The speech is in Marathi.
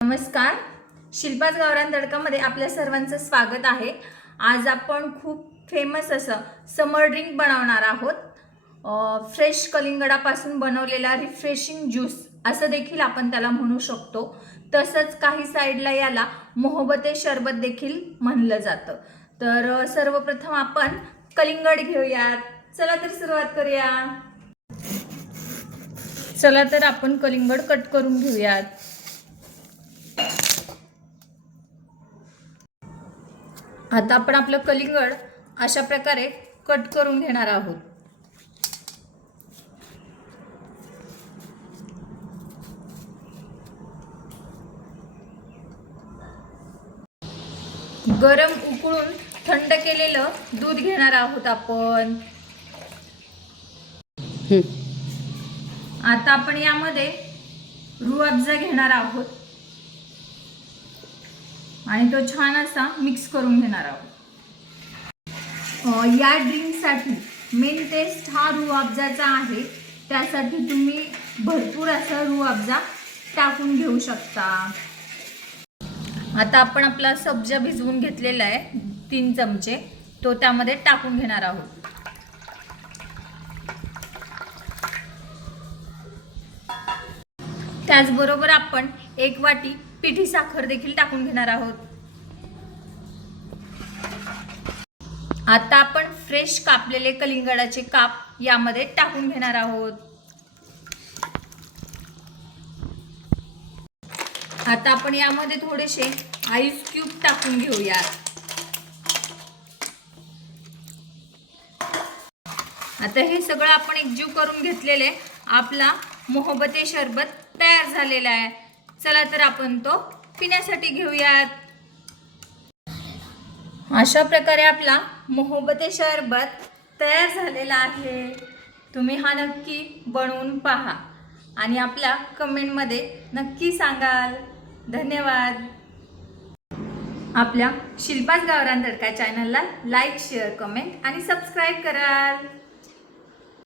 नमस्कार, शिल्पाच गावरान तडकामध्ये आपल्या सर्वांचं स्वागत आहे। आज आपण खूप फेमस असं समर ड्रिंक बनवणार आहोत। फ्रेश कलिंगडापासून बनवलेला रिफ्रेशिंग ज्यूस असं देखील आपण त्याला म्हणू शकतो। तसंच काही साईडला याला मोहब्बते शरबत देखील म्हणलं जातं। तर सर्वप्रथम आपण कलिंगड घेऊयात। चला तर सुरुवात करूया। चला तर आपण कलिंगड कट करून घेऊयात। आता आपण आपलं कलिंगड अशा प्रकारे कट करून घेणार आहोत। गरम उकळून थंड केलेलं दूध घेणार आहोत आपण। आता आपण यामध्ये रूह अफजा घेणार आहोत आणि तो छान असा मिक्स करून घेणार आहोत। या ड्रिंकसाठी मेन टेस्ट हा रूह अफजाचा आहे। त्यासाठी तुम्ही भरपूर असा रूह अफजा टाकून घेऊ शकता। आता आपण आपला सब्जा भिजवून घेतलेला आहे 3 चमचे, तो त्यामध्ये टाकून घेणार आहोत। त्याचबरोबर आपण 1 वाटी पिठी साखर देखील टाकून घेणार आहोत। आता आपण फ्रेश कापलेले कलिंगडाचे काप यामध्ये टाकून घेणार आहोत। आता आपण यामध्ये थोडेसे आईस क्यूब टाकून घेऊया। आता हे सगळं आपण एकजीव करून घेतलेले आपला मोहब्बते शरबत तयार झालेला आहे। चला तर आपण तो पिण्यासाठी घेऊयात। अशा प्रकारे आपला मोहब्बते शरबत तयार झालेला आहे। तुम्ही हा नक्की बनवून पहा आणि आपल्या कमेंटमध्ये नक्की सांगाल। धन्यवाद। आपल्या शिल्पाच गावरान तडका चॅनलला लाईक, शेअर, कमेंट आणि सबस्क्राईब कराल।